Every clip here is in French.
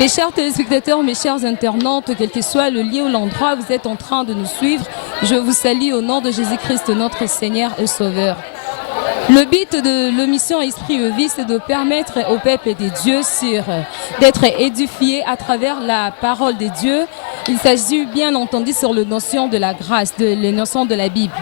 Mes chers téléspectateurs, mes chers internautes, quel que soit le lieu ou l'endroit où vous êtes en train de nous suivre, je vous salue au nom de Jésus-Christ, notre Seigneur et Sauveur. Le but de l'émission Esprit de vie, c'est de permettre au peuple de Dieu d'être édifié à travers la parole de Dieu. Il s'agit bien entendu sur la notion de la grâce, les notions de la Bible.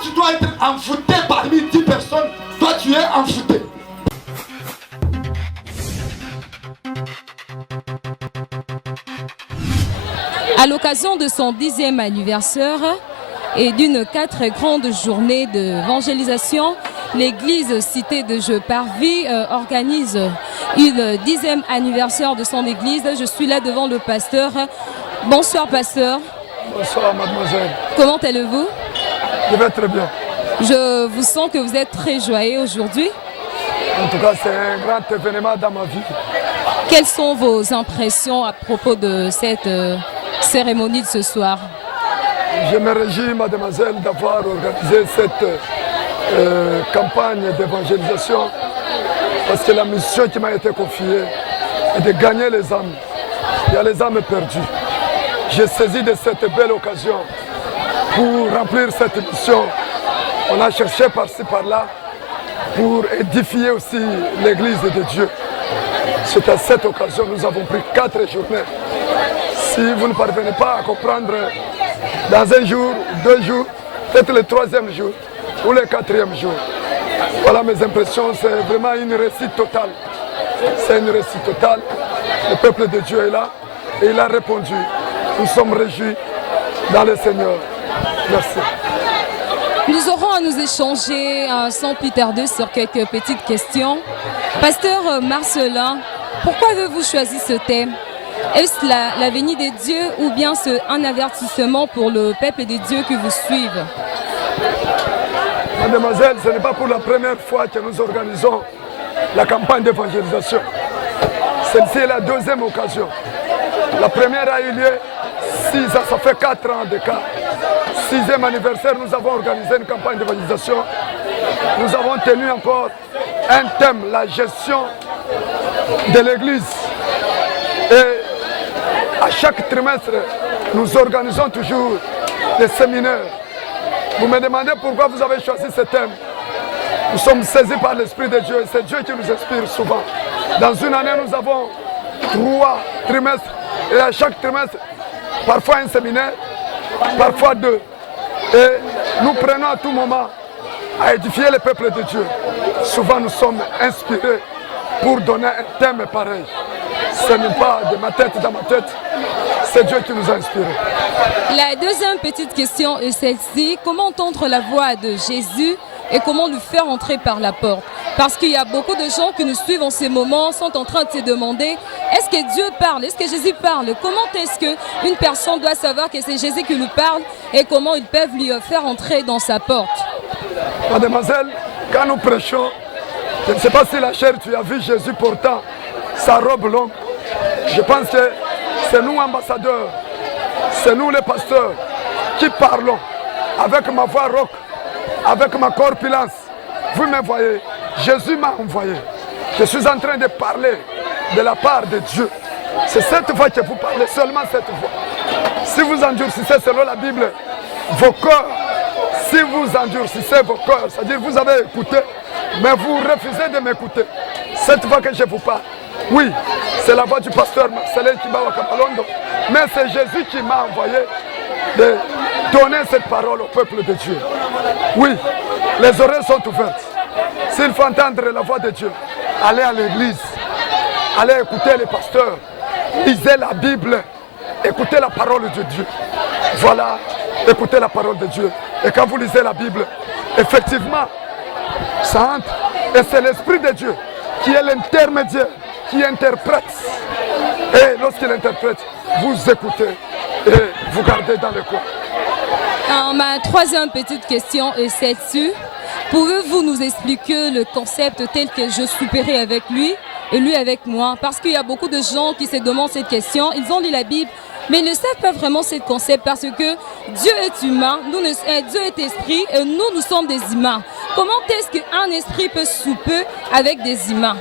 Tu dois être envoûté parmi 10 personnes, toi tu es envoûté. À l'occasion de son 10e anniversaire et d'une 4 grandes journées d'évangélisation, l'église Cité de Jeux Parvis organise une 10e anniversaire de son église. Je suis là devant le pasteur. Bonsoir pasteur. Bonsoir mademoiselle. Comment allez-vous? Je vais très bien. Je vous sens que vous êtes très joyeux aujourd'hui. En tout cas, c'est un grand événement dans ma vie. Quelles sont vos impressions à propos de cette cérémonie de ce soir? Je me réjouis, mademoiselle, d'avoir organisé cette campagne d'évangélisation parce que la mission qui m'a été confiée est de gagner les âmes. Il y a les âmes perdues. J'ai saisi de cette belle occasion pour remplir cette mission. On a cherché par-ci, par-là pour édifier aussi l'église de Dieu. C'est à cette occasion que nous avons pris 4 journées. Si vous ne parvenez pas à comprendre dans un jour, 2 jours, peut-être le 3e jour ou le 4e jour. Voilà mes impressions, c'est vraiment une réussite totale. C'est une réussite totale. Le peuple de Dieu est là et il a répondu. Nous sommes réjouis dans le Seigneur. Merci. Nous aurons à nous échanger sans plus tarder sur quelques petites questions. Pasteur Marcelin, pourquoi avez-vous choisi ce thème? Est-ce la venue de Dieu ou bien un avertissement pour le peuple de Dieu qui vous suivent? Mademoiselle, ce n'est pas pour la première fois que nous organisons la campagne d'évangélisation. Celle-ci est la 2e occasion. La première a eu lieu 6 ans, ça fait 4 ans d'écart. 6e anniversaire, nous avons organisé une campagne d'évangélisation. Nous avons tenu encore un thème, la gestion de l'église. Et à chaque trimestre, nous organisons toujours des séminaires. Vous me demandez pourquoi vous avez choisi ce thème. Nous sommes saisis par l'Esprit de Dieu et c'est Dieu qui nous inspire souvent. Dans une année, nous avons 3 trimestres et à chaque trimestre, parfois un séminaire, parfois 2. Et nous prenons à tout moment à édifier le peuple de Dieu. Souvent nous sommes inspirés pour donner un thème pareil. Ce n'est pas de ma tête dans ma tête, c'est Dieu qui nous a inspirés. La 2e petite question est celle-ci. Comment entendre la voix de Jésus et comment nous faire entrer par la porte? Parce qu'il y a beaucoup de gens qui nous suivent en ces moments, sont en train de se demander, est-ce que Dieu parle? Est-ce que Jésus parle? Comment est-ce qu'une personne doit savoir que c'est Jésus qui lui parle et comment ils peuvent lui faire entrer dans sa porte? Mademoiselle, quand nous prêchons, je ne sais pas si la chair, tu as vu Jésus portant sa robe longue. Je pense que c'est nous ambassadeurs, c'est nous les pasteurs qui parlons avec ma voix rauque, avec ma corpulence. Vous me voyez, Jésus m'a envoyé. Je suis en train de parler de la part de Dieu. C'est cette voix que vous parlez, seulement cette voix. Si vous endurcissez selon la Bible vos cœurs, si vous endurcissez vos cœurs, c'est-à-dire vous avez écouté, mais vous refusez de m'écouter. Cette voix que je vous parle, oui, c'est la voix du pasteur Marcelin Kibawa Kapalondo, mais c'est Jésus qui m'a envoyé de donner cette parole au peuple de Dieu. Oui, les oreilles sont ouvertes. S'il faut entendre la voix de Dieu, allez à l'église, allez écouter les pasteurs, lisez la Bible, écoutez la parole de Dieu. Voilà, écoutez la parole de Dieu. Et quand vous lisez la Bible, effectivement, ça entre. Et c'est l'Esprit de Dieu qui est l'intermédiaire, qui interprète. Et lorsqu'il interprète, vous écoutez et vous gardez dans le coin. Alors, ma 3e petite question est celle-ci. Pouvez-vous nous expliquer le concept tel que je souperai avec lui lu avec moi? Parce qu'il y a beaucoup de gens qui se demandent cette question. Ils ont lu la Bible, mais ils ne savent pas vraiment ce concept parce que Dieu est humain, Dieu est esprit et nous sommes des humains. Comment est-ce qu'un esprit peut souper avec des humains?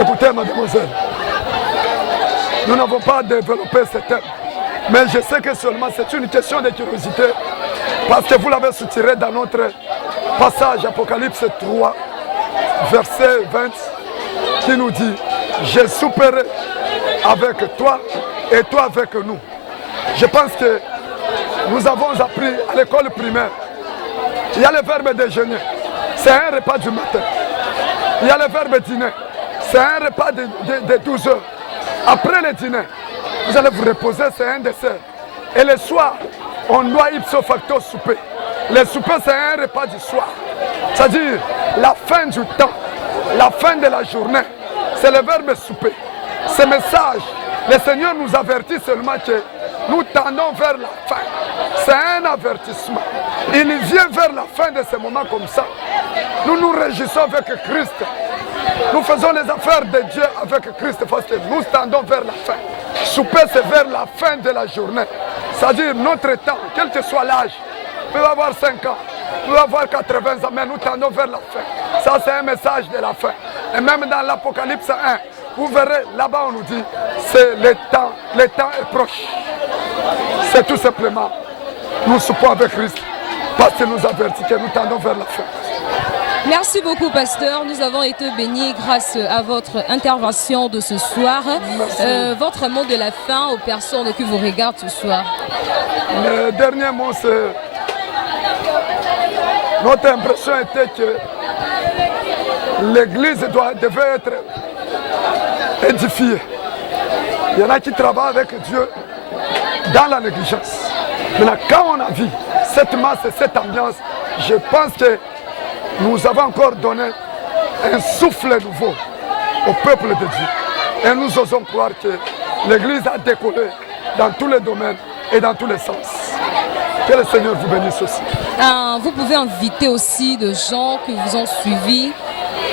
Écoutez, mademoiselle, nous n'avons pas développé ce thème, mais je sais que seulement c'est une question de curiosité parce que vous l'avez soutiré dans notre passage Apocalypse 3, verset 20, qui nous dit « Je souperai avec toi et toi avec nous ». Je pense que nous avons appris à l'école primaire. Il y a le verbe déjeuner, c'est un repas du matin. Il y a le verbe dîner, c'est un repas de 12 heures. Après le dîner, vous allez vous reposer, c'est un dessert. Et le soir, on doit ipso facto souper. Le souper, c'est un repas du soir. C'est-à-dire la fin du temps, la fin de la journée. C'est le verbe souper. Ce message, le Seigneur nous avertit seulement que nous tendons vers la fin. C'est un avertissement. Il vient vers la fin de ce moment comme ça. Nous nous réjouissons avec Christ. Nous faisons les affaires de Dieu avec Christ parce que nous tendons vers la fin. Souper, c'est vers la fin de la journée. C'est-à-dire notre temps, quel que soit l'âge, peut avoir 5 ans, peut avoir 80 ans, mais nous tendons vers la fin. Ça, c'est un message de la fin. Et même dans l'Apocalypse 1, vous verrez, là-bas, on nous dit, c'est le temps est proche. C'est tout simplement, nous soupons avec Christ, parce qu'il nous avertit que nous tendons vers la fin. Merci beaucoup, pasteur. Nous avons été bénis grâce à votre intervention de ce soir. Votre mot de la fin aux personnes qui vous regardent ce soir. Le dernier mot, c'est... Notre impression était que l'Église devait être édifiée. Il y en a qui travaillent avec Dieu dans la négligence. Maintenant, quand on a vu cette masse et cette ambiance, je pense que nous avons encore donné un souffle nouveau au peuple de Dieu. Et nous osons croire que l'Église a décollé dans tous les domaines et dans tous les sens. Que le Seigneur vous bénisse aussi. Vous pouvez inviter aussi des gens qui vous ont suivis,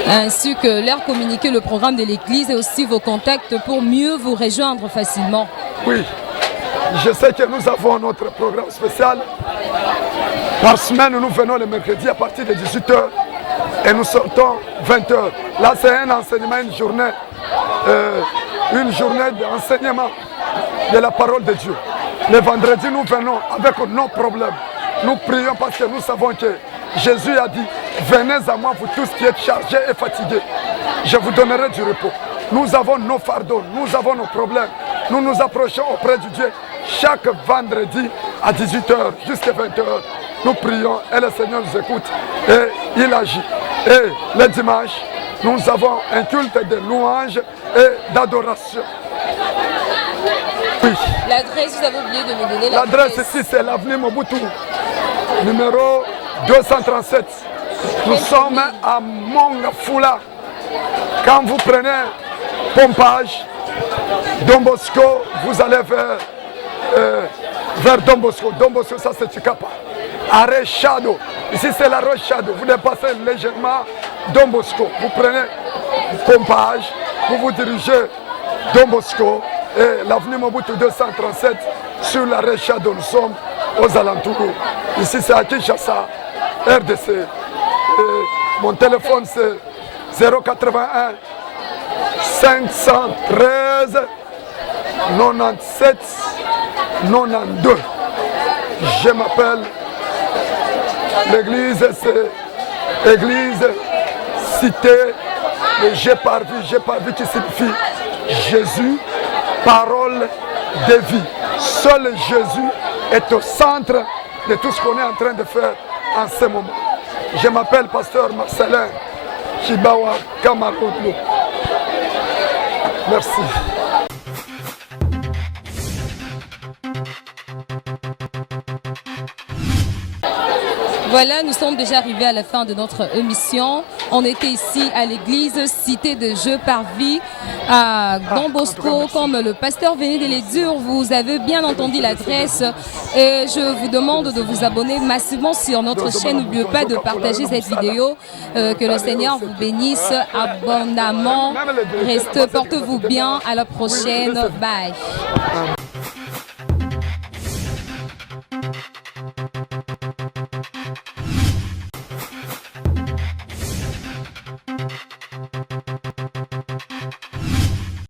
ainsi que leur communiquer le programme de l'Église et aussi vos contacts pour mieux vous rejoindre facilement. Oui, je sais que nous avons notre programme spécial. Par semaine, nous venons le mercredi à partir de 18h et nous sortons 20h. Là, c'est un enseignement, une journée d'enseignement de la parole de Dieu. Le vendredi, nous venons avec nos problèmes. Nous prions parce que nous savons que Jésus a dit « Venez à moi, vous tous qui êtes chargés et fatigués. Je vous donnerai du repos. » Nous avons nos fardeaux, nous avons nos problèmes. Nous nous approchons auprès du Dieu chaque vendredi à 18h jusqu'à 20h. Nous prions et le Seigneur nous écoute et il agit. Et le dimanche, nous avons un culte de louange et d'adoration. Oui. L'adresse, vous avez oublié de me donner l'adresse ici, c'est l'avenue Mobutu, numéro 237. Nous sommes à Mongafula. Quand vous prenez Pompage, Don Bosco, vous allez vers Don Bosco. Don Bosco, ça c'est Chikapa. Arrêt Shadow. Ici c'est la Roche Shadow. Vous dépassez légèrement Don Bosco. Vous prenez Pompage, vous vous dirigez Don Bosco et l'avenue Mobutu 237 sur l'arrêt Shadow. Nous sommes aux alentours. Ici c'est à Kinshasa, RDC. Et mon téléphone c'est 081 513 97 92. Je m'appelle, l'église c'est église cité de J'ai par vie qui signifie Jésus, parole de vie. Seul Jésus est au centre de tout ce qu'on est en train de faire en ce moment. Je m'appelle pasteur Marcelin Chibawa Kamaroudlou. Merci. Voilà, nous sommes déjà arrivés à la fin de notre émission. On était ici à l'église Cité de Jeux par Vie à Don Bosco. Comme le pasteur venait de le dire, vous avez bien entendu l'adresse et je vous demande de vous abonner massivement sur notre chaîne. N'oubliez pas de partager cette vidéo. Que le Seigneur vous bénisse abondamment. Portez-vous bien. À la prochaine. Bye.